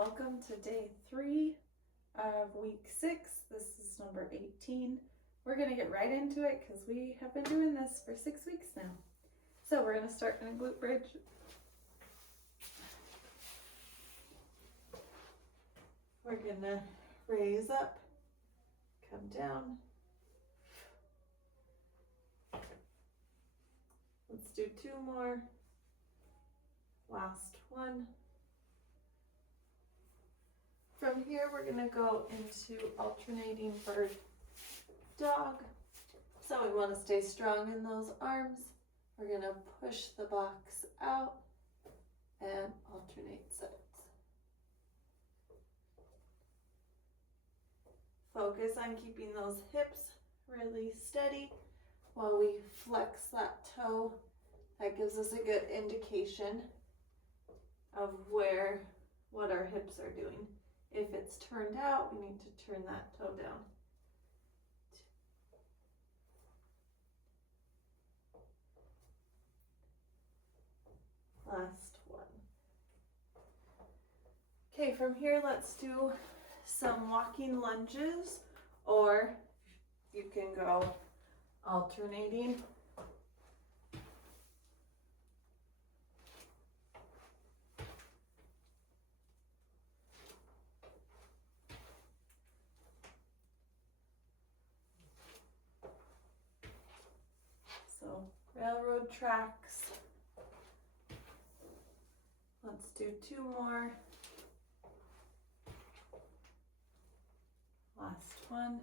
welcome to day 3 of week 6. This is number 18. We're going to get right into it because we have been doing this for 6 weeks now. So we're going to start in a glute bridge. We're going to raise up, come down. Let's do 2 more. Last one. From here, we're going to go into alternating bird dog. So we want to stay strong in those arms. We're going to push the box out and alternate sides. Focus on keeping those hips really steady while we flex that toe. That gives us a good indication of what our hips are doing. If it's turned out, we need to turn that toe down. Last one. Okay, from here, let's do some walking lunges, or you can go alternating. So railroad tracks. Let's do 2 more. Last one.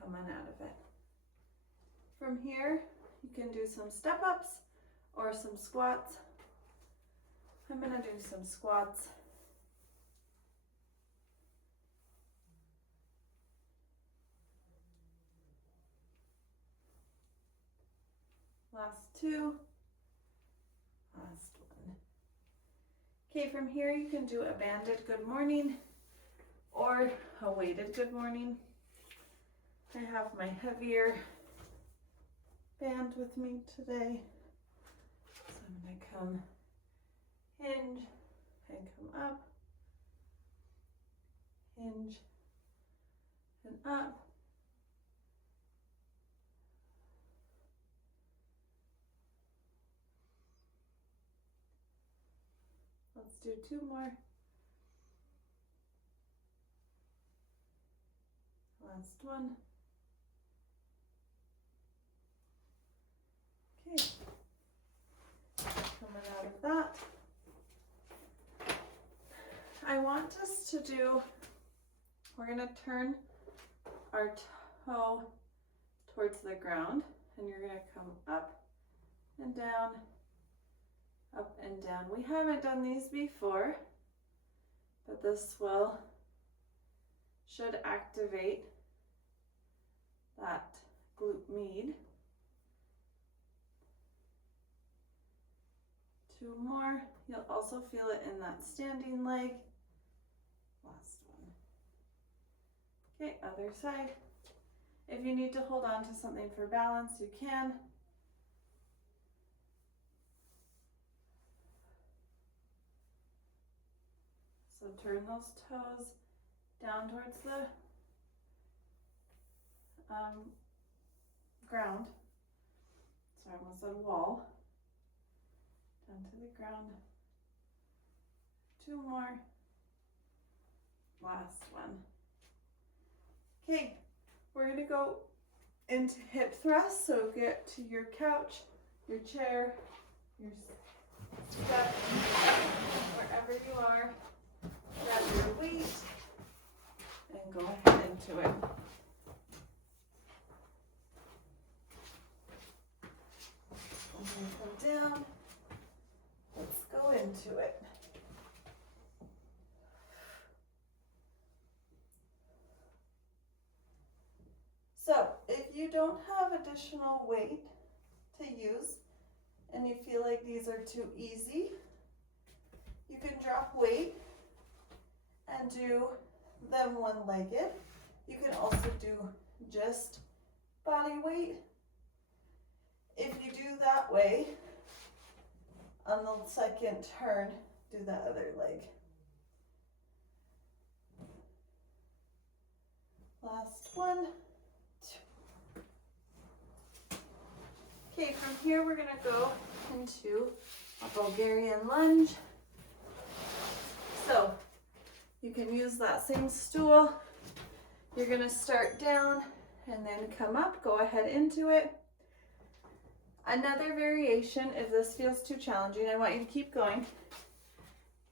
Coming out of it. From here, you can do some step ups or some squats. I'm going to do some squats. Last 2. Last one. Okay, from here you can do a banded good morning or a weighted good morning. I have my heavier band with me today. So I'm going to come hinge and come up, hinge and up. Let's do 2 more. Last one. Okay. Coming out of that. I want us to do, we're going to turn our toe towards the ground, and you're going to come up and down, up and down. We haven't done these before, but this should activate that glute med. 2 more. You'll also feel it in that standing leg. Last one. Okay, other side. If you need to hold on to something for balance, you can. So turn those toes down towards the ground. Sorry, I almost said wall. Down to the ground. 2 more. Last one. Okay, we're going to go into hip thrust. So get to your couch, your chair, your step, wherever you are. Grab your weight and go ahead into it. Come down. Let's go into it. So if you don't have additional weight to use and you feel like these are too easy, you can drop weight and do them one-legged. You can also do just body weight. If you do that way, On the second turn, do the other leg. Last one, two. Okay, from here we're gonna go into a Bulgarian lunge. So you can use that same stool. You're gonna start down and then come up, go ahead into it. Another variation, if this feels too challenging, I want you to keep going.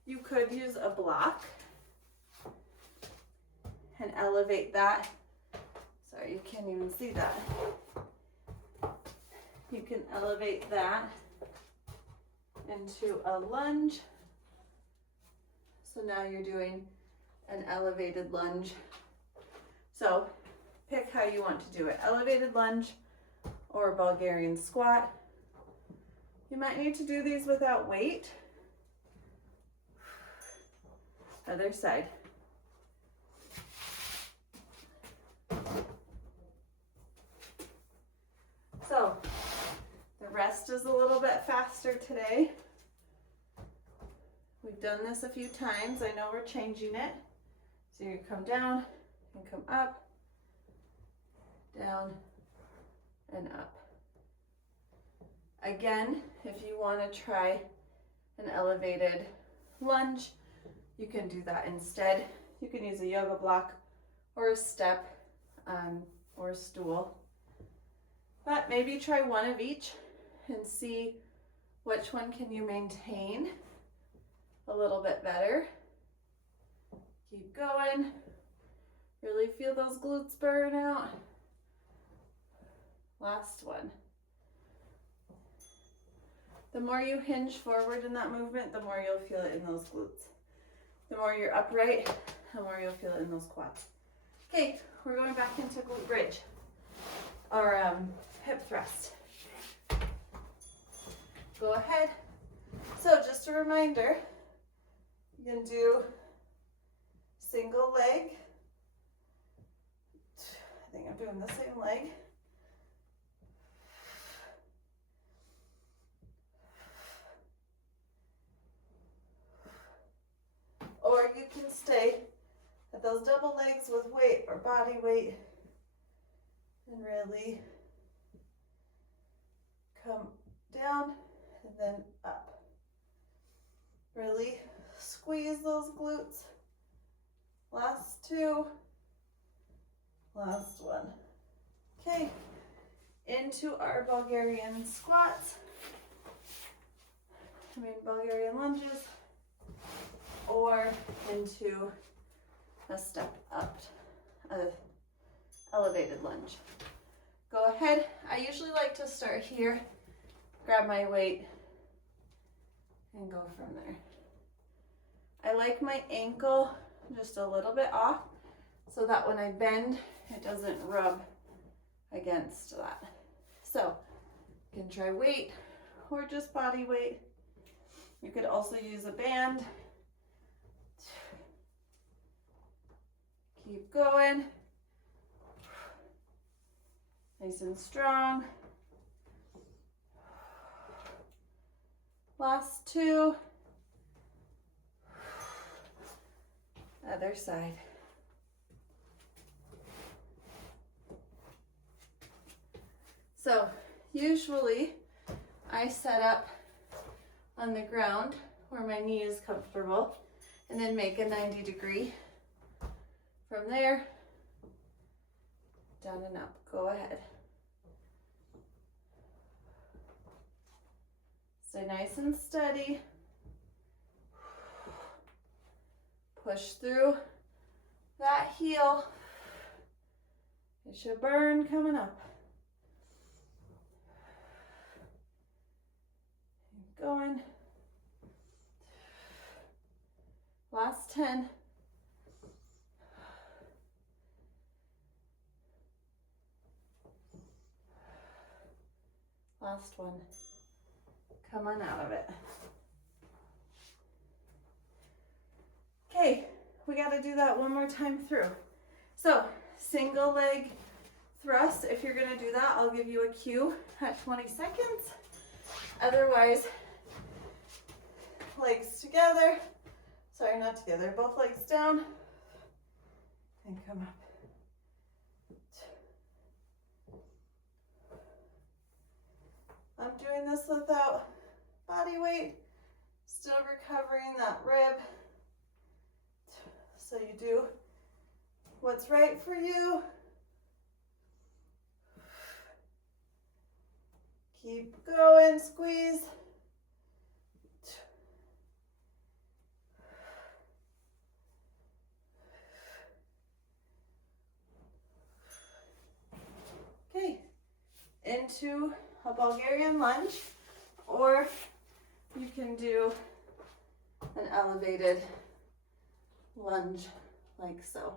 You could use a block and elevate that. Sorry, you can't even see that. You can elevate that into a lunge. So now you're doing an elevated lunge. So pick how you want to do it. Elevated lunge or Bulgarian squat. You might need to do these without weight. Other side. So the rest is a little bit faster today. We've done this a few times. I know we're changing it. So you come down and come up, down and up. Again, if you want to try an elevated lunge, you can do that instead. You can use a yoga block or a step or a stool. But maybe try one of each and see which one can you maintain a little bit better. Keep going. Really feel those glutes burn out. Last one. The more you hinge forward in that movement, the more you'll feel it in those glutes. The more you're upright, the more you'll feel it in those quads. Okay, we're going back into glute bridge or hip thrust. Go ahead. So just a reminder, you can do single leg. I think I'm doing the same leg. Or you can stay at those double legs with weight or body weight and really come down and then up. Really squeeze those glutes. Last two. Last one. Okay, into our Bulgarian squats. Bulgarian lunges. Or into a step up, elevated lunge. Go ahead. I usually like to start here, grab my weight, and go from there. I like my ankle just a little bit off so that when I bend, it doesn't rub against that. So you can try weight or just body weight. You could also use a band. Keep going. Nice and strong. Last two. Other side. So usually I set up on the ground where my knee is comfortable and then make a 90-degree. From there, down and up. Go ahead. Stay nice and steady. Push through that heel. It should burn coming up. Keep going. Last 10. Last one. Come on out of it. Okay, we got to do that one more time through. So, single leg thrust. If you're going to do that, I'll give you a cue at 20 seconds. Otherwise, legs together. Sorry, not together, both legs down. And come up. I'm doing this without body weight, still recovering that rib. So you do what's right for you. Keep going, squeeze. Okay, into a Bulgarian lunge, or you can do an elevated lunge like so.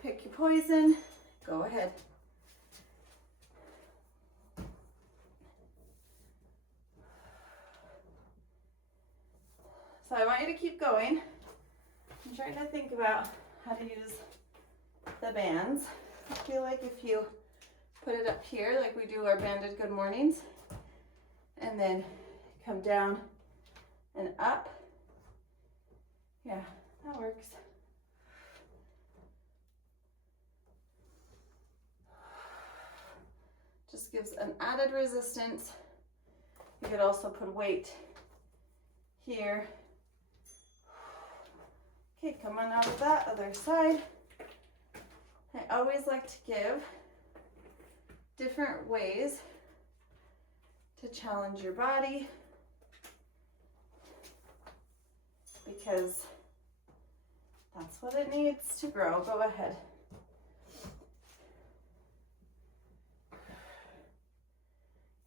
Pick your poison, go ahead. So I want you to keep going. I'm trying to think about how to use the bands. I feel like if you put it up here like we do our banded good mornings, and then come down and up. Yeah, that works. Just gives an added resistance. You could also put weight here. Okay, come on out of that other side. I always like to give different ways to challenge your body, because that's what it needs to grow. Go ahead.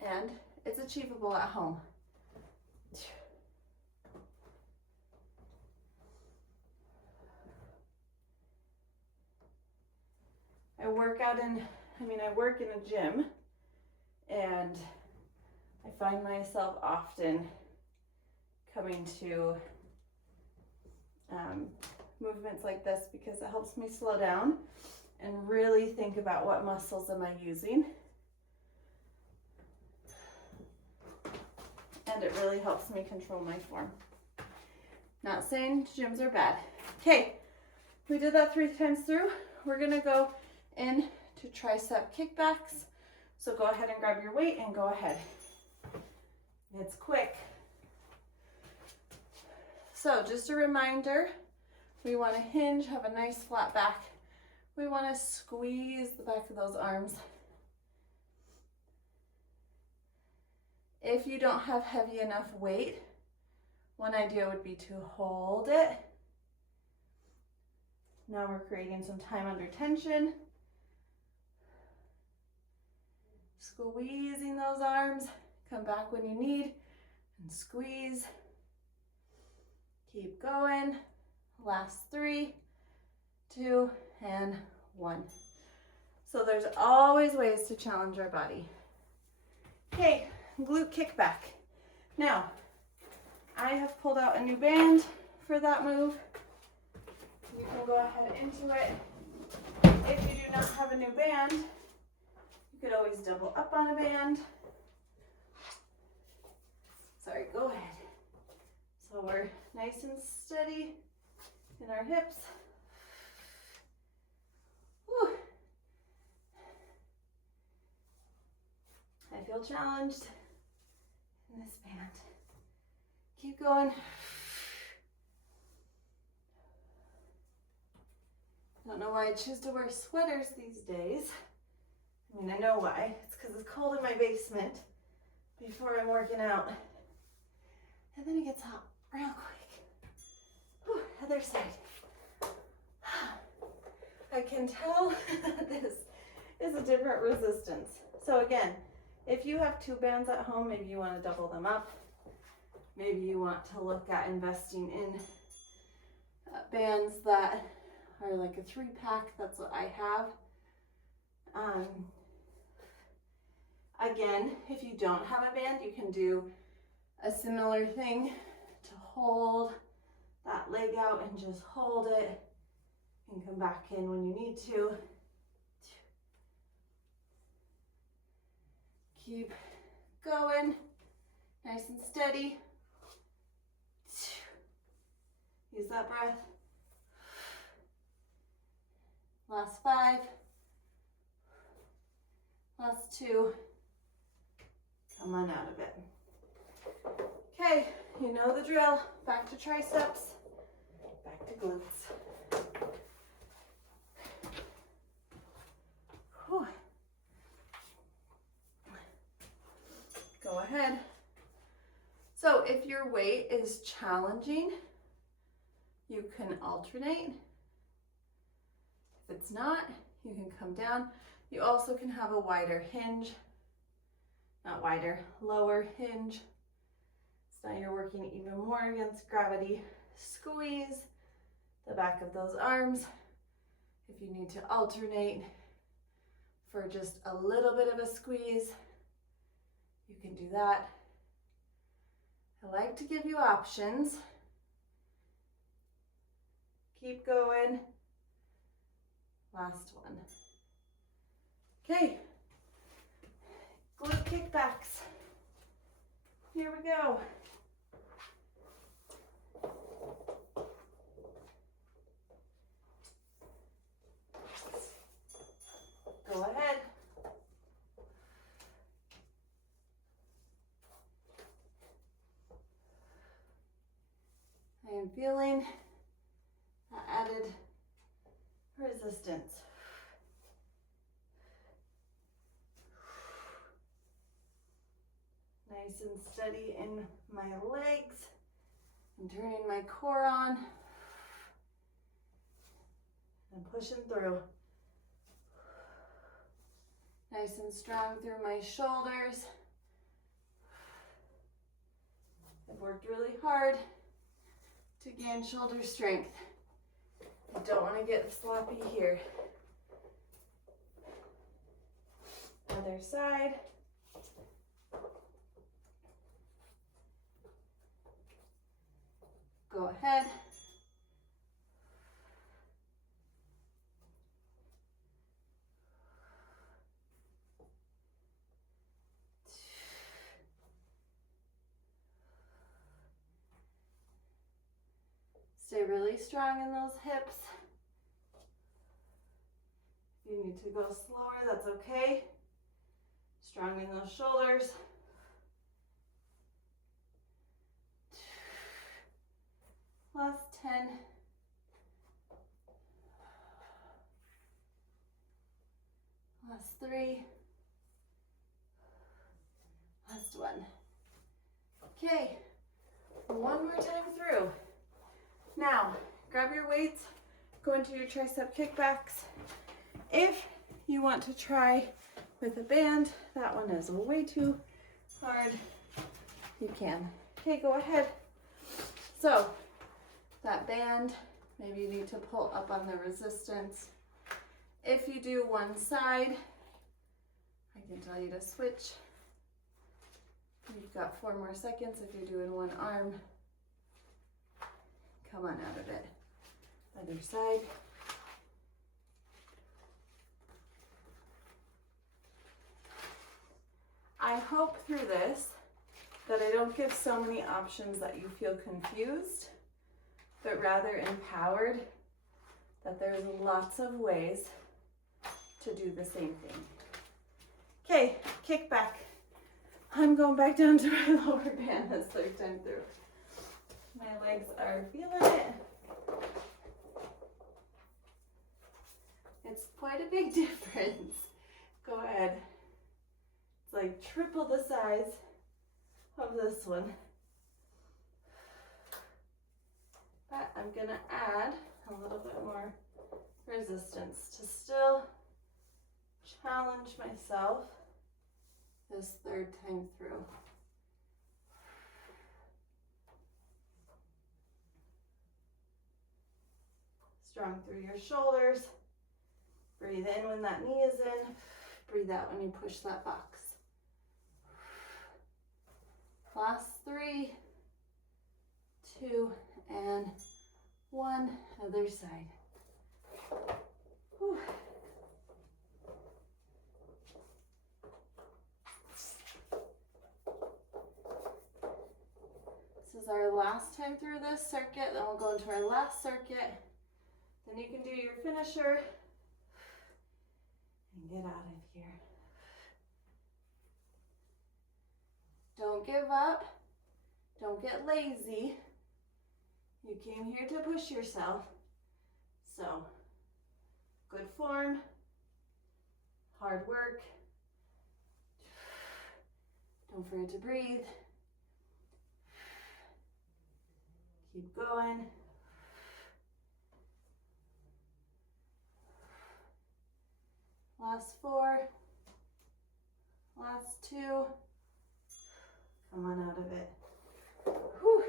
And it's achievable at home. I work in a gym, and I find myself often coming to movements like this because it helps me slow down and really think about what muscles am I using. And it really helps me control my form. Not saying gyms are bad. Okay, we did that 3 times through. We're gonna go in to tricep kickbacks. So go ahead and grab your weight and go ahead. It's quick. So just a reminder, we want to hinge, have a nice flat back. We want to squeeze the back of those arms. If you don't have heavy enough weight, one idea would be to hold it. Now we're creating some time under tension. Squeezing those arms. Come back when you need and squeeze. Keep going. Last 3, 2, and 1. So there's always ways to challenge our body. Okay, glute kickback. Now, I have pulled out a new band for that move. You can go ahead into it. If you do not have a new band, you could always double up on a band. Sorry, go ahead. So we're nice and steady in our hips. Whew. I feel challenged in this band. Keep going. I don't know why I choose to wear sweaters these days. I mean, I know why. It's because it's cold in my basement before I'm working out. And then it gets hot real quick. Whew, other side. I can tell this is a different resistance. So again, if you have 2 bands at home, maybe you want to double them up. Maybe you want to look at investing in bands that are like a 3-pack. That's what I have. Again, if you don't have a band, you can do a similar thing to hold that leg out and just hold it and come back in when you need to. Keep going, nice and steady. that breath. Last 5. Last 2. Come on out of it. Okay, you know the drill. Back to triceps, back to glutes. Whew. Go ahead. So if your weight is challenging, you can alternate. If it's not, you can come down. You also can have a wider hinge, not wider, lower hinge. So now you're working even more against gravity. Squeeze the back of those arms. If you need to alternate for just a little bit of a squeeze, you can do that. I like to give you options. Keep going. Last one. Okay. Glute kickbacks. Here we go. Go ahead. I am feeling that added resistance. Nice and steady in my legs. I'm turning my core on and pushing through. Nice and strong through my shoulders. I've worked really hard to gain shoulder strength. I don't want to get sloppy here. Other side. Go ahead. Stay really strong in those hips. If you need to go slower, that's okay. Strong in those shoulders. Last 10. Last 3. Last 1. Okay, one more time through. Now, grab your weights, go into your tricep kickbacks. If you want to try with a band, that one is way too hard, you can. Okay, go ahead. So, that band, maybe you need to pull up on the resistance. If you do one side, I can tell you to switch. You've got 4 more seconds if you're doing one arm. Come on out of it. Other side. I hope through this that I don't give so many options that you feel confused, but rather empowered, that there's lots of ways to do the same thing. Okay, kick back. I'm going back down to my lower band this 3rd time through. My legs are feeling it. It's quite a big difference. Go ahead. It's like triple the size of this one. But I'm gonna add a little bit more resistance to still challenge myself this 3rd time through. Strong through your shoulders. Breathe in when that knee is in. Breathe out when you push that box. Last 3, 2, and 1. Other side. Whew. This is our last time through this circuit, then we'll go into our last circuit. Then you can do your finisher and get out of here. Don't give up. Don't get lazy. You came here to push yourself. So, good form, hard work. Don't forget to breathe. Keep going. Last 4. Last 2. Come on out of it. Whew.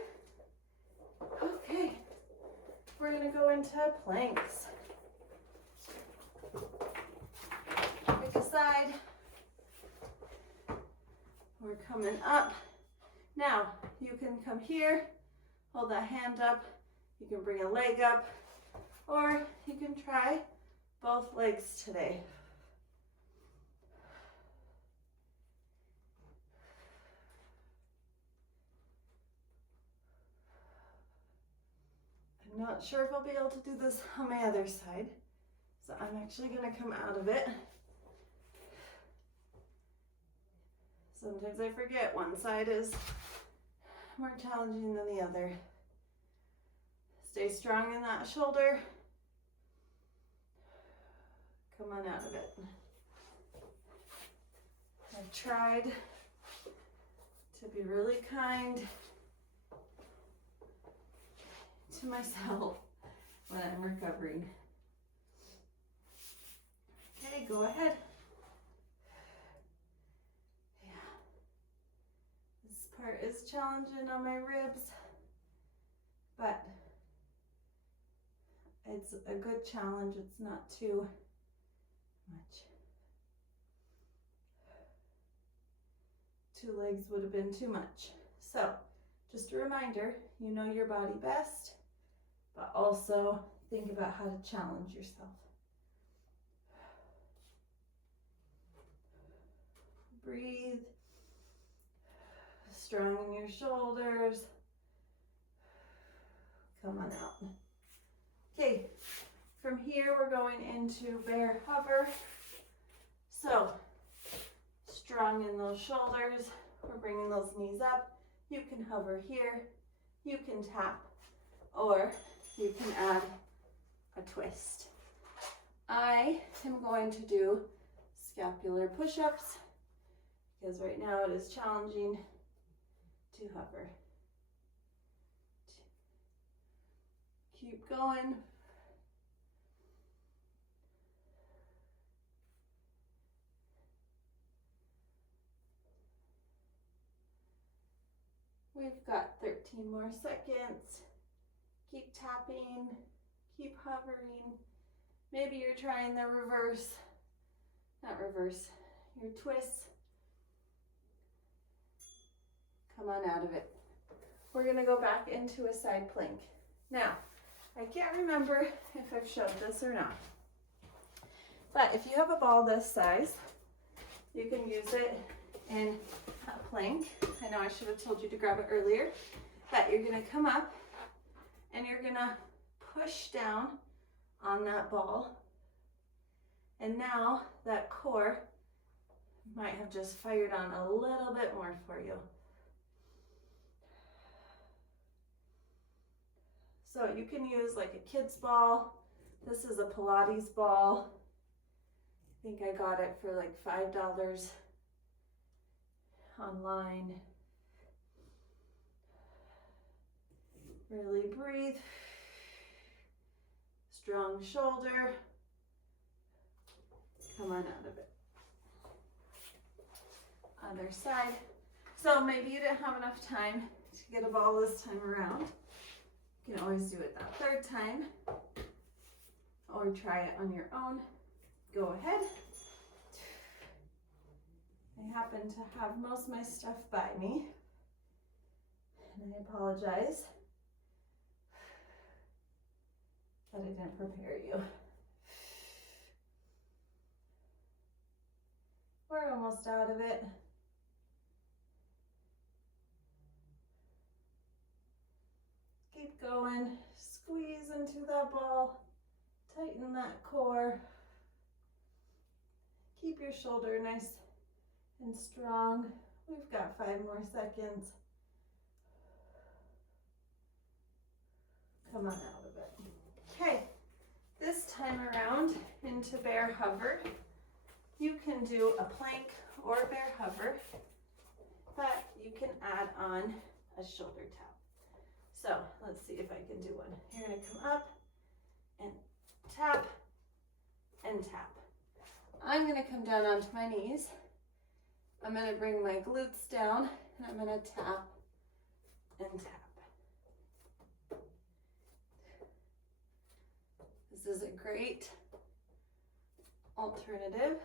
Okay. We're going to go into planks. Pick a side. We're coming up. Now, you can come here, hold that hand up. You can bring a leg up, or you can try both legs today. I'm not sure if I'll be able to do this on my other side, so I'm actually going to come out of it. Sometimes I forget one side is more challenging than the other. Stay strong in that shoulder. Come on out of it. I've tried to be really kind to myself when I'm recovering. Okay, go ahead. Yeah. This part is challenging on my ribs, but it's a good challenge. It's not too much. 2 legs would have been too much. So, just a reminder, you know your body best, but also think about how to challenge yourself. Breathe. Strong in your shoulders. Come on out. Okay, from here we're going into bear hover. So, strong in those shoulders. We're bringing those knees up. You can hover here. You can tap, or you can add a twist. I am going to do scapular push-ups because right now it is challenging to hover. Keep going. We've got 13 more seconds. Keep tapping, keep hovering. Maybe you're trying the reverse, not reverse, your twist. Come on out of it. We're gonna go back into a side plank. Now, I can't remember if I've showed this or not, but if you have a ball this size, you can use it in a plank. I know I should have told you to grab it earlier, but you're gonna come up and you're gonna push down on that ball. And now that core might have just fired on a little bit more for you. So you can use like a kid's ball. This is a Pilates ball. I think I got it for like $5 online. Really breathe. Strong shoulder. Come on out of it. Other side. So maybe you didn't have enough time to get a ball this time around. You can always do it that 3rd time, or try it on your own. Go ahead. I happen to have most of my stuff by me, and I apologize that I didn't prepare you. We're almost out of it. one. Squeeze into that ball. Tighten that core. Keep your shoulder nice and strong. We've got 5 more seconds. Come on out of it. Okay, this time around into bear hover. You can do a plank or bear hover, but you can add on a shoulder tap. So let's see if I can do one. You're gonna come up and tap and tap. I'm gonna come down onto my knees. I'm gonna bring my glutes down and I'm gonna tap and tap. This is a great alternative.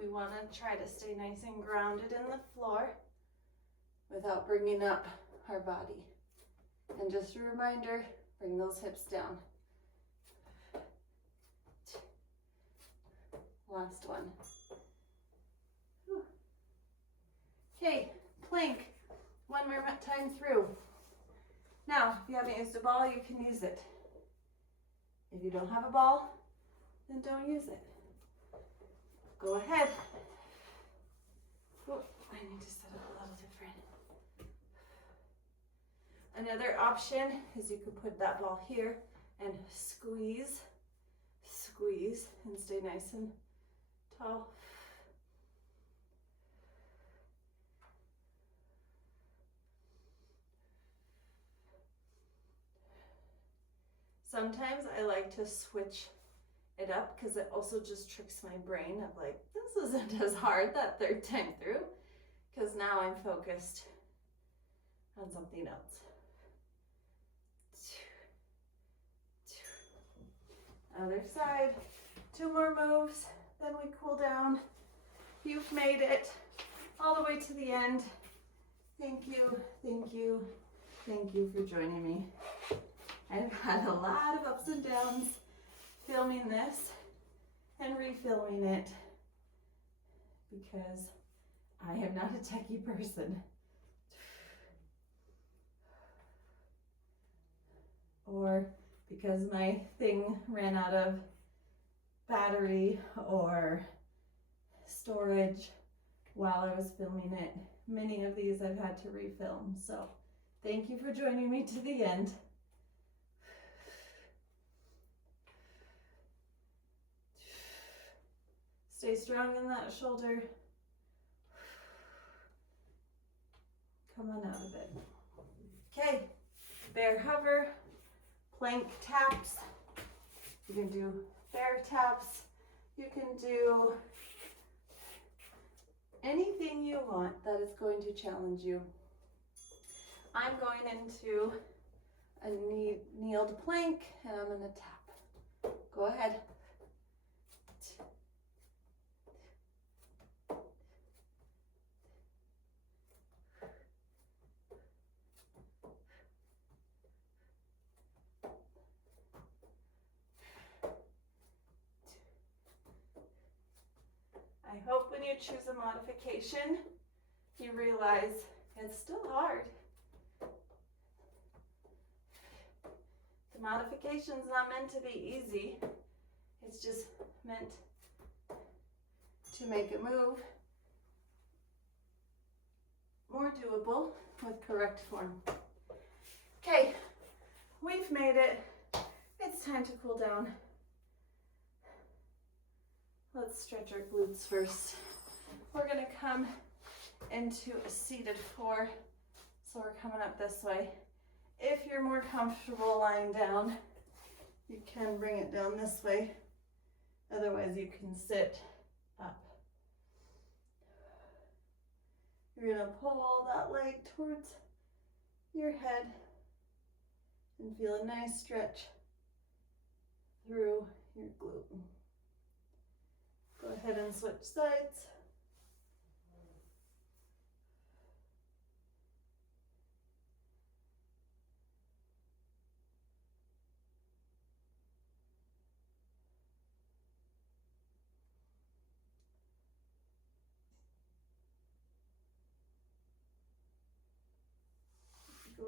We want to try to stay nice and grounded in the floor without bringing up our body. And just a reminder, bring those hips down. Last one. Okay, plank. One more time through. Now, if you haven't used a ball, you can use it. If you don't have a ball, then don't use it. Go ahead. Oh, I need to set it a little different. Another option is you could put that ball here and squeeze, squeeze, and stay nice and tall. Sometimes I like to switch it up because it also just tricks my brain of like, this isn't as hard that 3rd time through, because now I'm focused on something else. Other side, 2 more moves, then we cool down. You've made it all the way to the end. Thank you, thank you, thank you for joining me. I've had a lot of ups and downs filming this and refilming it because I am not a techie person. Or because my thing ran out of battery or storage while I was filming it. Many of these I've had to refilm. So thank you for joining me to the end. Stay strong in that shoulder. Come on out of it. Okay, bear hover, plank taps. You can do bear taps. You can do anything you want that is going to challenge you. I'm going into a kneeled plank and I'm going to tap. Go ahead. I hope when you choose a modification, you realize it's still hard. The modification's not meant to be easy. It's just meant to make a move more doable with correct form. Okay, we've made it. It's time to cool down. Let's stretch our glutes first. We're gonna come into a seated 4. So we're coming up this way. If you're more comfortable lying down, you can bring it down this way. Otherwise, you can sit up. You're gonna pull that leg towards your head and feel a nice stretch through your glute. Go ahead and switch sides.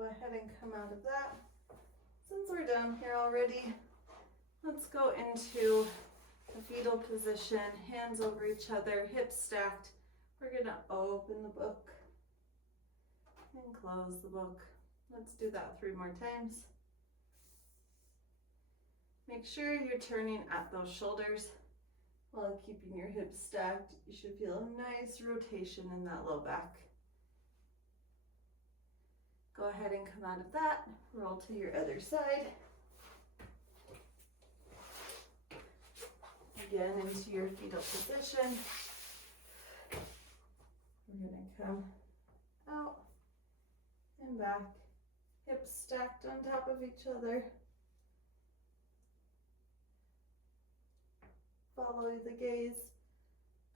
ahead and come out of that. Since we're down here already, let's go into the fetal position, hands over each other, hips stacked. We're gonna open the book and close the book. Let's do that 3 more times. Make sure you're turning at those shoulders while keeping your hips stacked. You should feel a nice rotation in that low back. Go ahead and come out of that, roll to your other side. Again, into your fetal position. We're gonna come out and back, hips stacked on top of each other. Follow the gaze,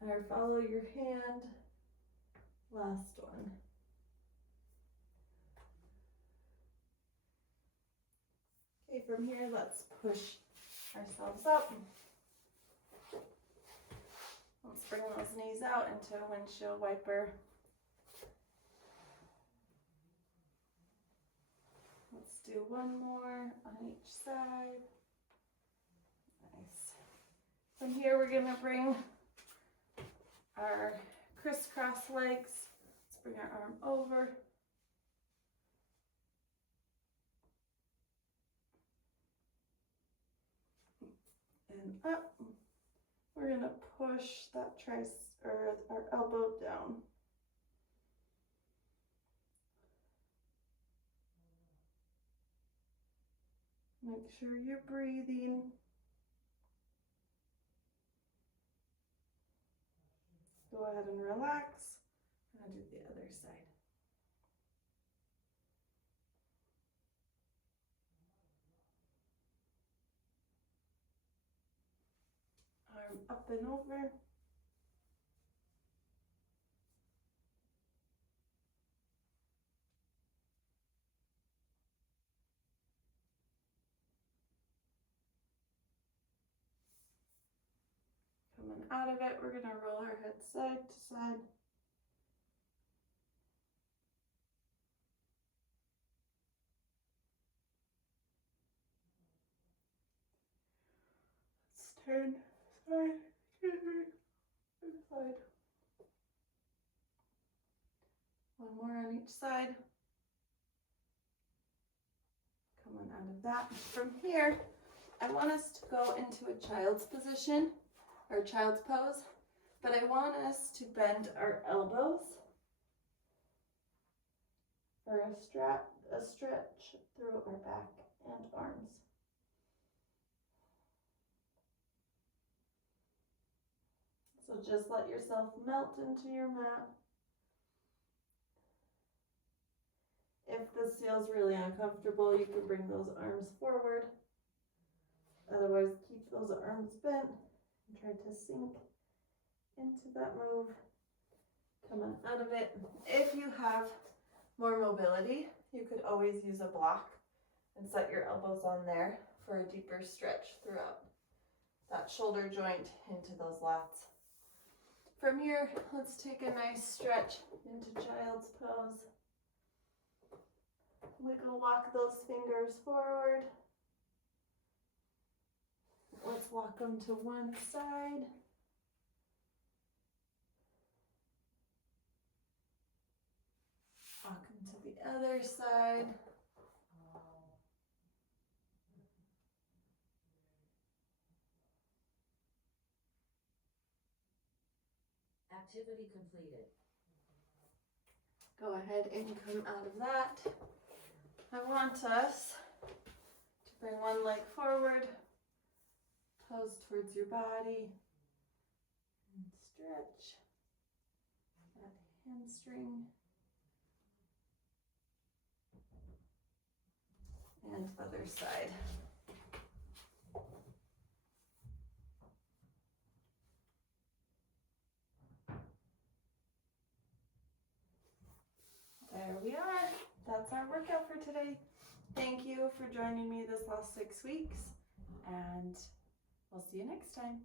or follow your hand. Last one. Okay, from here, let's push ourselves up. Let's bring those knees out into a windshield wiper. Let's do one more on each side. Nice. From here, we're gonna bring our crisscross legs. Let's bring our arm over. And up. We're gonna push that our elbow down. Make sure you're breathing. Go ahead and relax. And I'll do the other side. Arm up and over. Coming out of it, we're going to roll our head side to side. Let's turn side to side. One more on each side. Coming out of that. From here, I want us to go into a child's position, or child's pose, but I want us to bend our elbows for a stretch through our back and arms. So just let yourself melt into your mat. If this feels really uncomfortable, you can bring those arms forward. Otherwise, keep those arms bent and try to sink into that move. Coming out of it. If you have more mobility, you could always use a block and set your elbows on there for a deeper stretch throughout that shoulder joint into those lats. From here, let's take a nice stretch into child's pose. Wiggle walk those fingers forward. Let's walk them to one side. Walk them to the other side. Activity completed. Go ahead and come out of that. I want us to bring one leg forward, toes towards your body, and stretch that hamstring. And other side. There we are. That's our workout for today. Thank you for joining me this last 6 weeks, and we'll see you next time.